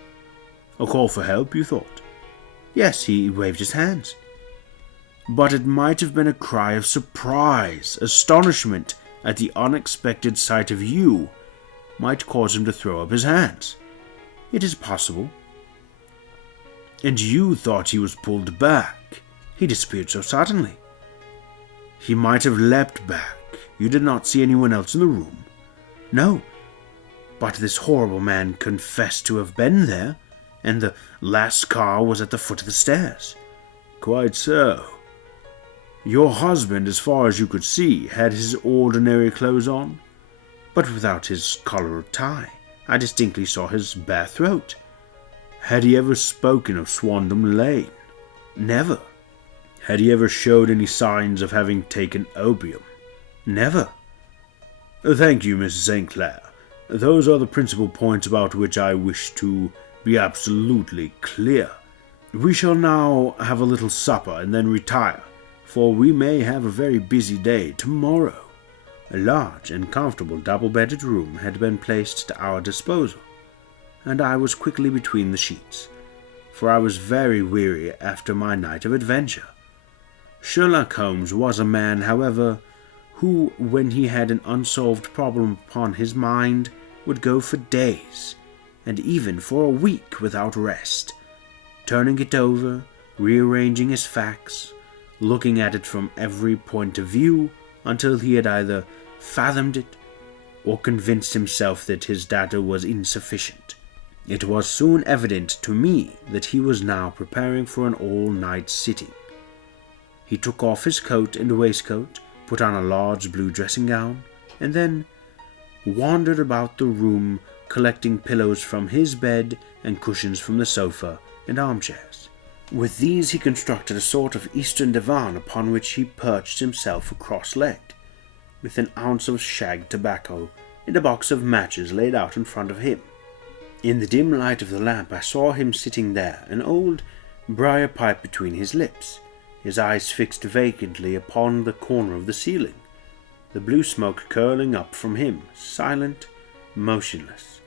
A call for help, you thought? Yes, he waved his hands. But it might have been a cry of surprise, astonishment at the unexpected sight of you might cause him to throw up his hands. It is possible. And you thought he was pulled back. He disappeared so suddenly. He might have leapt back. You did not see anyone else in the room? No. But this horrible man confessed to have been there, and the last car was at the foot of the stairs. Quite so. Your husband, as far as you could see, had his ordinary clothes on? But without his collar or tie. I distinctly saw his bare throat. Had he ever spoken of Swandam Lane? Never. Had he ever showed any signs of having taken opium? Never. Thank you, Mrs. St. Clair. Those are the principal points about which I wish to be absolutely clear. We shall now have a little supper and then retire, for we may have a very busy day tomorrow. A large and comfortable double-bedded room had been placed to our disposal, and I was quickly between the sheets, for I was very weary after my night of adventure. Sherlock Holmes was a man, however, who, when he had an unsolved problem upon his mind, would go for days, and even for a week without rest, turning it over, rearranging his facts, looking at it from every point of view, until he had either fathomed it or convinced himself that his data was insufficient. It was soon evident to me that he was now preparing for an all-night sitting. He took off his coat and waistcoat, put on a large blue dressing gown, and then wandered about the room collecting pillows from his bed and cushions from the sofa and armchairs. With these he constructed a sort of eastern divan upon which he perched himself cross-legged, with an ounce of shag tobacco and a box of matches laid out in front of him. In the dim light of the lamp I saw him sitting there, an old briar pipe between his lips, his eyes fixed vacantly upon the corner of the ceiling, the blue smoke curling up from him, silent, motionless,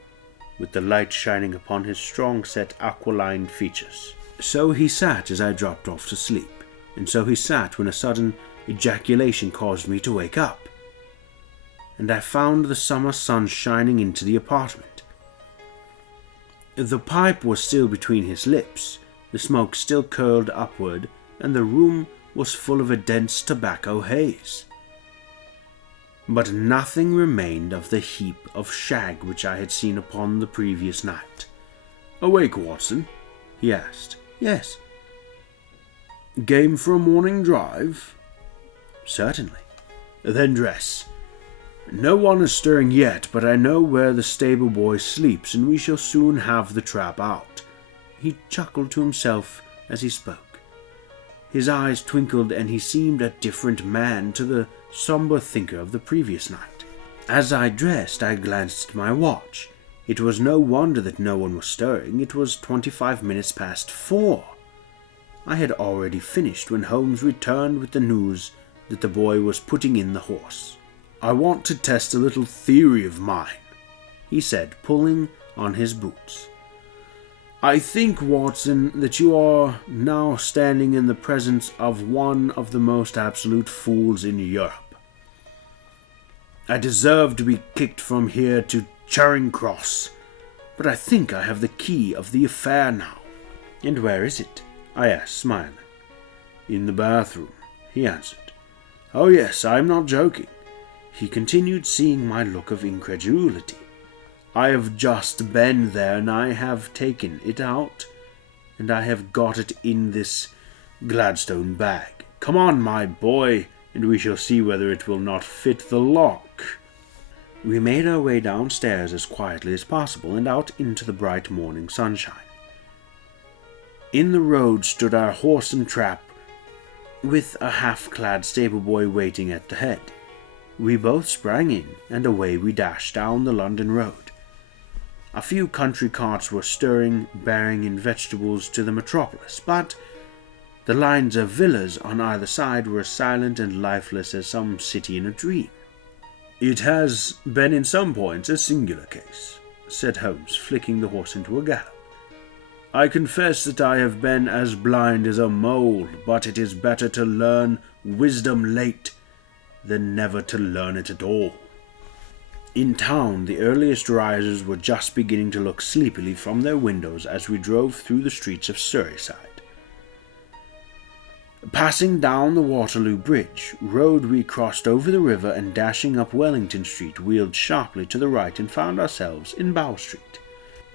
with the light shining upon his strong-set aquiline features. So he sat as I dropped off to sleep, and so he sat when a sudden ejaculation caused me to wake up, and I found the summer sun shining into the apartment. The pipe was still between his lips, the smoke still curled upward, and the room was full of a dense tobacco haze. But nothing remained of the heap of shag which I had seen upon the previous night. "Awake, Watson?" he asked. "Yes." "Game for a morning drive?" "Certainly." "Then dress. No one is stirring yet, but I know where the stable boy sleeps, and we shall soon have the trap out." He chuckled to himself as he spoke. His eyes twinkled, and he seemed a different man to the somber thinker of the previous night. As I dressed, I glanced at my watch. It was no wonder that no one was stirring. It was 25 minutes past 4. I had already finished when Holmes returned with the news that the boy was putting in the horse. "I want to test a little theory of mine," he said, pulling on his boots. "I think, Watson, that you are now standing in the presence of one of the most absolute fools in Europe. I deserve to be kicked from here to Charing Cross, but I think I have the key of the affair now." "And where is it?" I asked, smiling. "In the bathroom," he answered. "Oh yes, I am not joking," he continued, seeing my look of incredulity. "I have just been there, and I have taken it out, and I have got it in this Gladstone bag. Come on, my boy, and we shall see whether it will not fit the lock." We made our way downstairs as quietly as possible and out into the bright morning sunshine. In the road stood our horse and trap, with a half-clad stable boy waiting at the head. We both sprang in, and away we dashed down the London road. A few country carts were stirring, bearing in vegetables to the metropolis, but the lines of villas on either side were as silent and lifeless as some city in a dream. "It has been in some points a singular case," said Holmes, flicking the horse into a gallop. "I confess that I have been as blind as a mole, but it is better to learn wisdom late than never to learn it at all." In town, the earliest risers were just beginning to look sleepily from their windows as we drove through the streets of Surreyside. Passing down the Waterloo Bridge road, we crossed over the river and, dashing up Wellington Street, wheeled sharply to the right and found ourselves in Bow Street.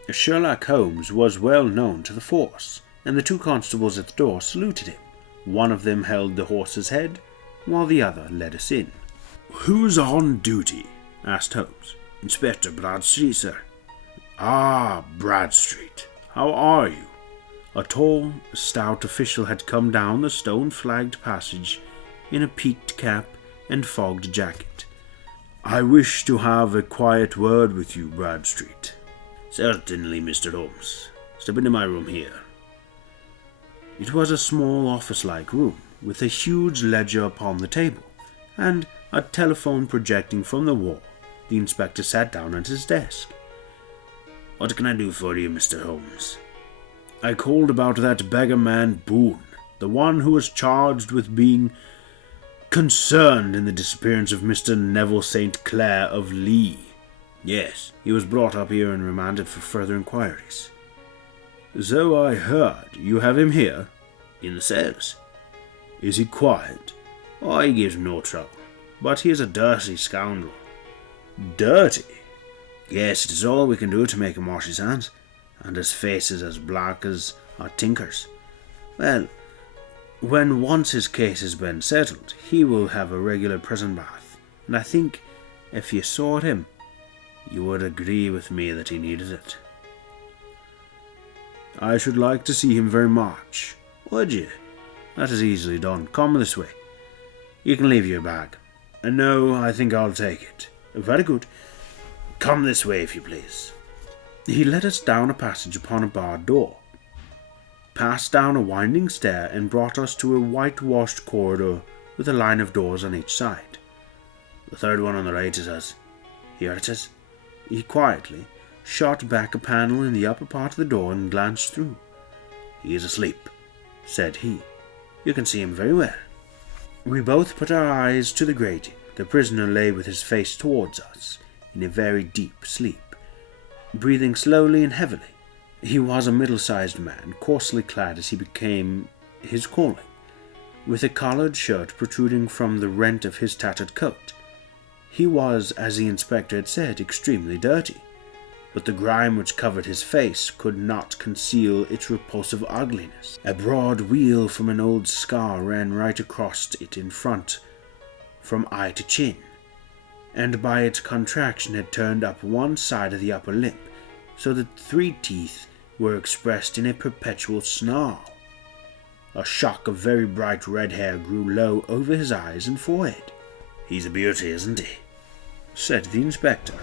Sherlock Holmes was well known to the force, and the two constables at the door saluted him. One of them held the horse's head, while the other led us in. "Who's on duty?" asked Holmes. "Inspector Bradstreet, sir." "Ah, Bradstreet. How are you?" A tall, stout official had come down the stone-flagged passage in a peaked cap and fogged jacket. "I wish to have a quiet word with you, Bradstreet." "Certainly, Mr. Holmes. Step into my room here." It was a small office-like room, with a huge ledger upon the table, and a telephone projecting from the wall. The inspector sat down at his desk. "What can I do for you, Mr. Holmes?" "I called about that beggar man Boone, the one who was charged with being concerned in the disappearance of Mr. Neville St. Clair of Lee." "Yes, he was brought up here and remanded for further inquiries." "So I heard. You have him here?" "In the cells." "Is he quiet?" "Oh, he gives no trouble, but he is a dirty scoundrel." "Dirty?" "Yes, it is all we can do to make him wash his hands, and his face is as black as a tinker's. Well, when once his case has been settled, he will have a regular prison bath, and I think, if you saw him, you would agree with me that he needed it." "I should like to see him very much." "Would you? That is easily done. Come this way. You can leave your bag." No, I think I'll take it. Very good. Come this way, if you please. He led us down a passage upon a barred door, passed down a winding stair, and brought us to a whitewashed corridor with a line of doors on each side. The third one on the right is us. Here it is. He quietly shot back a panel in the upper part of the door and glanced through. He is asleep, said he. You can see him very well. We both put our eyes to the grating. The prisoner lay with his face towards us, in a very deep sleep, breathing slowly and heavily. He was a middle-sized man, coarsely clad as he became his calling, with a collared shirt protruding from the rent of his tattered coat. He was, as the inspector had said, extremely dirty, but the grime which covered his face could not conceal its repulsive ugliness. A broad weal from an old scar ran right across it in front, from eye to chin, and by its contraction had turned up one side of the upper lip, so that 3 teeth were expressed in a perpetual snarl. A shock of very bright red hair grew low over his eyes and forehead. "He's a beauty, isn't he?" said the inspector.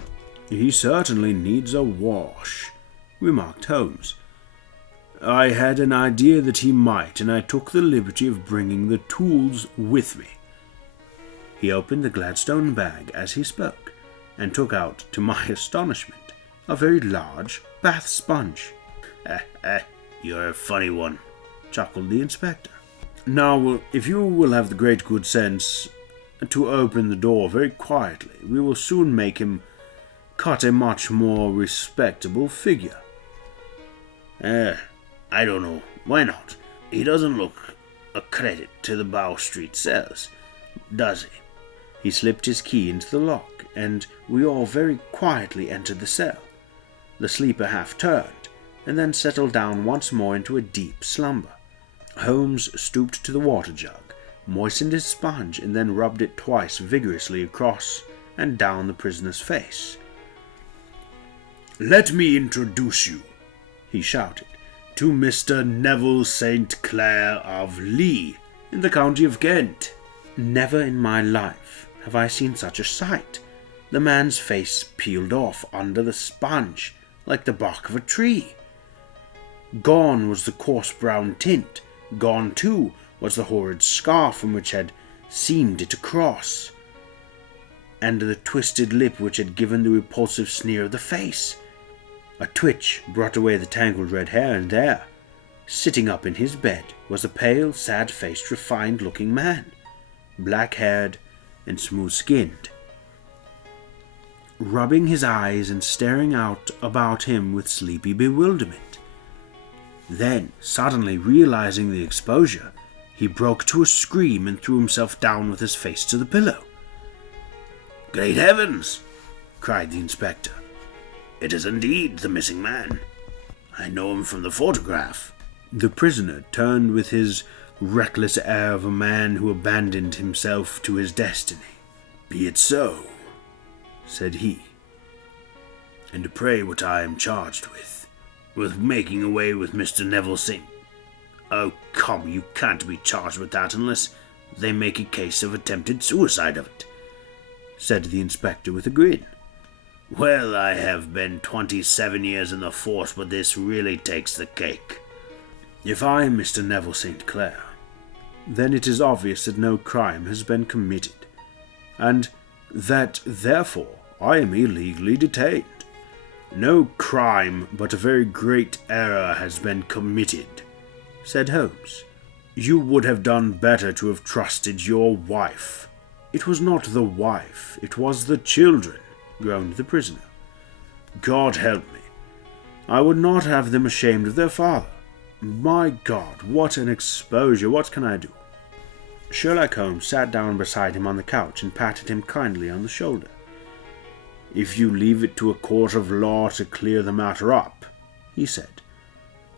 "He certainly needs a wash," remarked Holmes. "I had an idea that he might, and I took the liberty of bringing the tools with me." He opened the Gladstone bag as he spoke, and took out, to my astonishment, a very large bath sponge. You're a funny one," chuckled the inspector. "Now, if you will have the great good sense to open the door very quietly, we will soon make him cut a much more respectable figure." I don't know. Why not? He doesn't look a credit to the Bow Street cells, does he?" He slipped his key into the lock, and we all very quietly entered the cell. The sleeper half turned, and then settled down once more into a deep slumber. Holmes stooped to the water jug, moistened his sponge, and then rubbed it twice vigorously across and down the prisoner's face. "Let me introduce you," he shouted, "to Mr. Neville St. Clair of Lee, in the county of Kent." Never in my life have I seen such a sight. The man's face peeled off under the sponge like the bark of a tree. Gone was the coarse brown tint. Gone, too, was the horrid scar from which had seamed it across, and the twisted lip which had given the repulsive sneer of the face. A twitch brought away the tangled red hair, and there, sitting up in his bed, was a pale, sad-faced, refined-looking man, black-haired and smooth-skinned, rubbing his eyes and staring out about him with sleepy bewilderment. Then, suddenly realizing the exposure, he broke to a scream and threw himself down with his face to the pillow. "Great heavens!" cried the inspector. "It is indeed the missing man. I know him from the photograph." The prisoner turned with his reckless air of a man who abandoned himself to his destiny. "Be it so," said he. "And pray what I am charged with?" "With making away with Mr. Neville St. Oh, come, you can't be charged with that unless they make a case of attempted suicide of it," said the inspector with a grin. "Well, I have been 27 years in the force, but this really takes the cake." "If I am Mr. Neville St. Clair, then it is obvious that no crime has been committed, and that, therefore, I am illegally detained." "No crime, but a very great error has been committed," said Holmes. "You would have done better to have trusted your wife." "It was not the wife, it was the children," groaned the prisoner. "God help me. I would not have them ashamed of their father. My God, what an exposure! What can I do?" Sherlock Holmes sat down beside him on the couch and patted him kindly on the shoulder. "If you leave it to a court of law to clear the matter up," he said,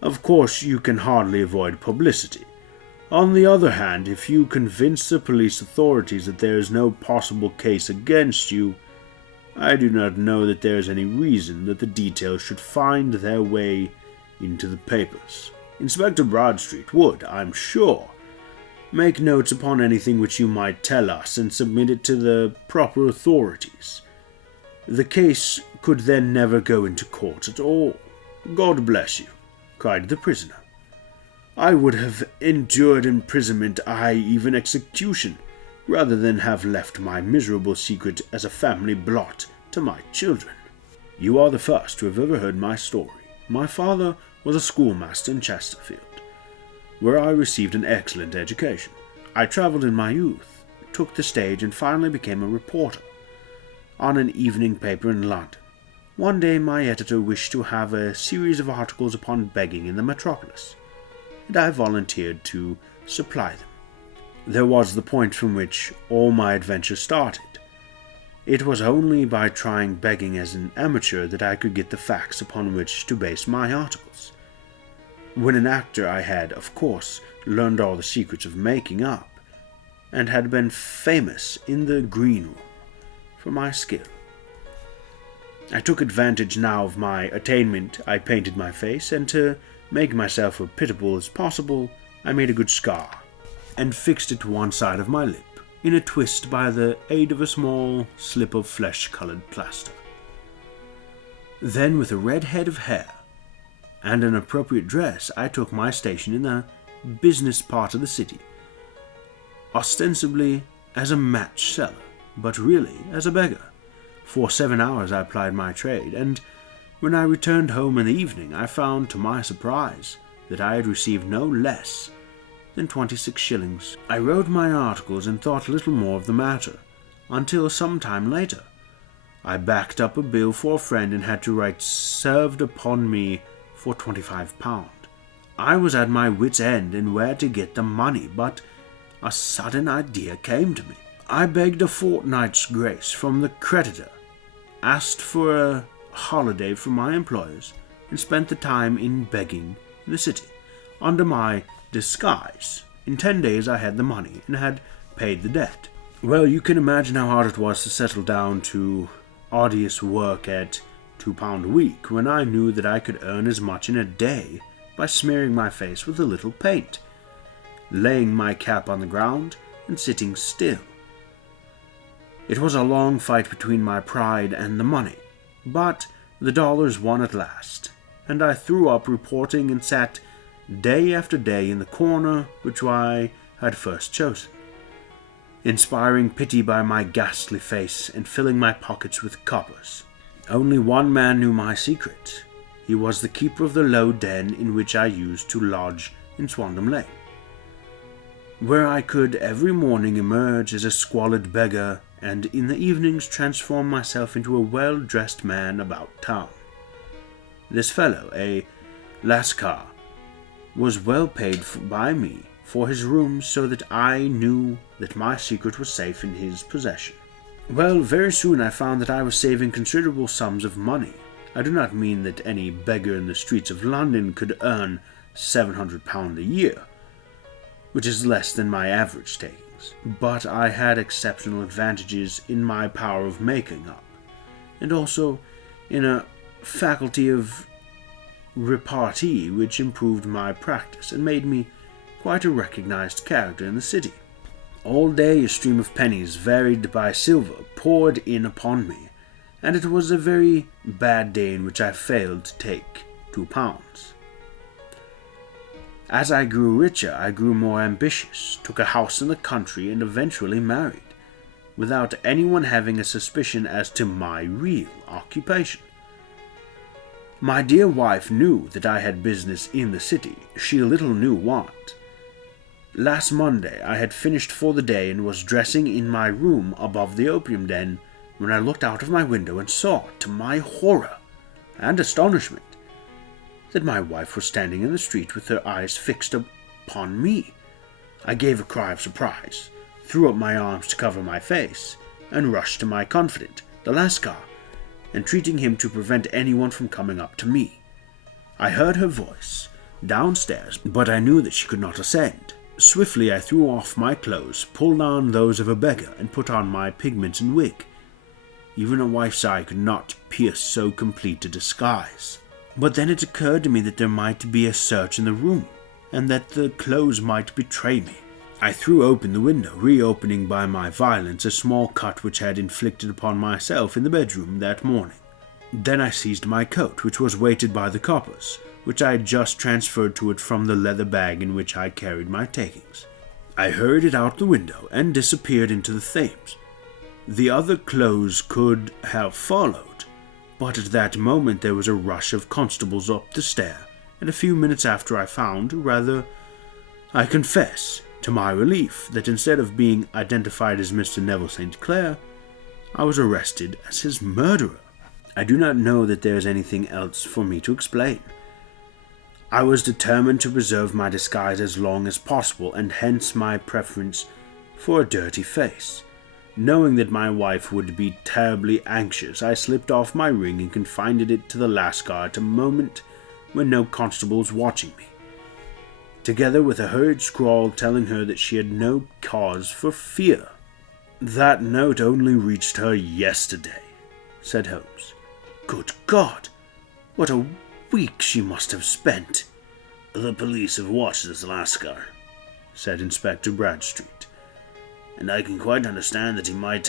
"of course you can hardly avoid publicity. On the other hand, if you convince the police authorities that there is no possible case against you, I do not know that there is any reason that the details should find their way into the papers. Inspector Bradstreet would, I'm sure, Make notes upon anything which you might tell us and submit it to the proper authorities. The case could then never go into court at all. God bless you, cried the prisoner. I would have endured imprisonment, aye, even execution, rather than have left my miserable secret as a family blot to my children. You are the first to have ever heard my story. My father was a schoolmaster in Chesterfield, where I received an excellent education. I travelled in my youth, took the stage, and finally became a reporter on an evening paper in London. One day my editor wished to have a series of articles upon begging in the metropolis, and I volunteered to supply them. There was the point from which all my adventures started. It was only by trying begging as an amateur that I could get the facts upon which to base my articles. When an actor, I had, of course, learned all the secrets of making up, and had been famous in the green room for my skill. I took advantage now of my attainment. I painted my face, and to make myself as pitiable as possible, I made a good scar, and fixed it to one side of my lip, in a twist by the aid of a small slip of flesh-coloured plaster. Then, with a red head of hair, and an appropriate dress, I took my station in the business part of the city, ostensibly as a match seller, but really as a beggar. For 7 hours I plied my trade, and when I returned home in the evening, I found, to my surprise, that I had received no less than 26 shillings. I wrote my articles and thought little more of the matter, until some time later I backed up a bill for a friend and had to write served upon me for £25. I was at my wit's end in where to get the money, but a sudden idea came to me. I begged a fortnight's grace from the creditor, asked for a holiday from my employers, and spent the time in begging in the city, under my disguise. In 10 days I had the money, and had paid the debt. Well, you can imagine how hard it was to settle down to arduous work at £2 a week, when I knew that I could earn as much in a day by smearing my face with a little paint, laying my cap on the ground, and sitting still. It was a long fight between my pride and the money, but the dollars won at last, and I threw up reporting and sat day after day in the corner which I had first chosen, inspiring pity by my ghastly face and filling my pockets with coppers. Only one man knew my secret. He was the keeper of the low den in which I used to lodge in Swandam Lane, where I could every morning emerge as a squalid beggar, and in the evenings transform myself into a well-dressed man about town. This fellow, a Lascar, was well paid by me for his rooms, so that I knew that my secret was safe in his possession. Well, very soon I found that I was saving considerable sums of money. I do not mean that any beggar in the streets of London could earn £700 a year, which is less than my average takings. But I had exceptional advantages in my power of making up, and also in a faculty of repartee which improved my practice and made me quite a recognized character in the city. All day a stream of pennies, varied by silver, poured in upon me, and it was a very bad day in which I failed to take £2. As I grew richer, I grew more ambitious, took a house in the country, and eventually married, without anyone having a suspicion as to my real occupation. My dear wife knew that I had business in the city. She little knew what. Last Monday I had finished for the day and was dressing in my room above the opium den, when I looked out of my window and saw, to my horror and astonishment, that my wife was standing in the street with her eyes fixed upon me. I gave a cry of surprise, threw up my arms to cover my face, and rushed to my confidant, the Lascar, entreating him to prevent anyone from coming up to me. I heard her voice downstairs, but I knew that she could not ascend. Swiftly I threw off my clothes, pulled on those of a beggar, and put on my pigments and wig. Even a wife's eye could not pierce so complete a disguise. But then it occurred to me that there might be a search in the room, and that the clothes might betray me. I threw open the window, reopening by my violence a small cut which I had inflicted upon myself in the bedroom that morning. Then I seized my coat, which was weighted by the coppers, which I had just transferred to it from the leather bag in which I carried my takings. I hurried it out the window and disappeared into the Thames. The other clothes could have followed, but at that moment there was a rush of constables up the stair, and a few minutes after I found, I confess, to my relief, that instead of being identified as Mr. Neville St. Clair, I was arrested as his murderer. I do not know that there is anything else for me to explain. I was determined to preserve my disguise as long as possible, and hence my preference for a dirty face. Knowing that my wife would be terribly anxious, I slipped off my ring and confined it to the lascar at a moment when no constable was watching me, together with a hurried scrawl telling her that she had no cause for fear. "That note only reached her yesterday," said Holmes. "Good God! What a week she must have spent." "The police have watched this lascar," said Inspector Bradstreet, "and I can quite understand that he might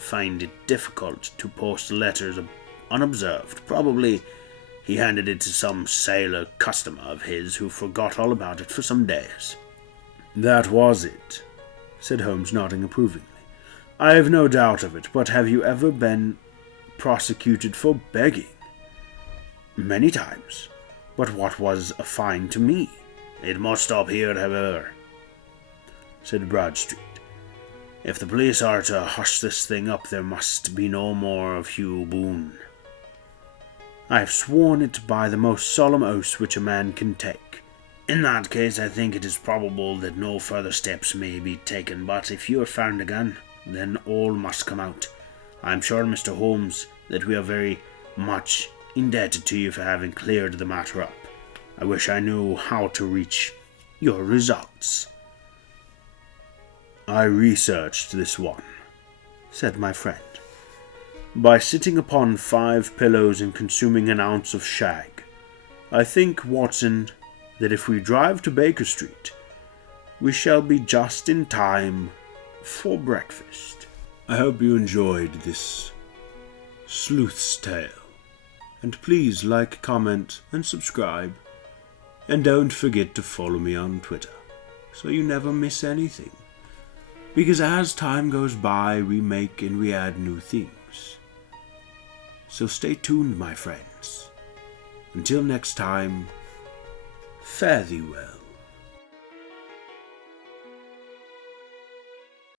find it difficult to post letters unobserved. Probably he handed it to some sailor customer of his who forgot all about it for some days." "That was it," said Holmes, nodding approvingly. "I have no doubt of it, but have you ever been prosecuted for begging?" "Many times. But what was a fine to me? It must stop here, however," said Bradstreet. "If the police are to hush this thing up, there must be no more of Hugh Boone." "I have sworn it by the most solemn oaths which a man can take." "In that case, I think it is probable that no further steps may be taken, but if you have found a gun, then all must come out. I am sure, Mr. Holmes, that we are very much indebted to you for having cleared the matter up. I wish I knew how to reach your results." "I researched this one," said my friend, "by sitting upon 5 pillows and consuming an ounce of shag. I think, Watson, that if we drive to Baker Street, we shall be just in time for breakfast." I hope you enjoyed this sleuth's tale, and please like, comment, and subscribe, and don't forget to follow me on Twitter, so you never miss anything, because as time goes by, we make and we add new things. So stay tuned, my friends. Until next time, fare thee well.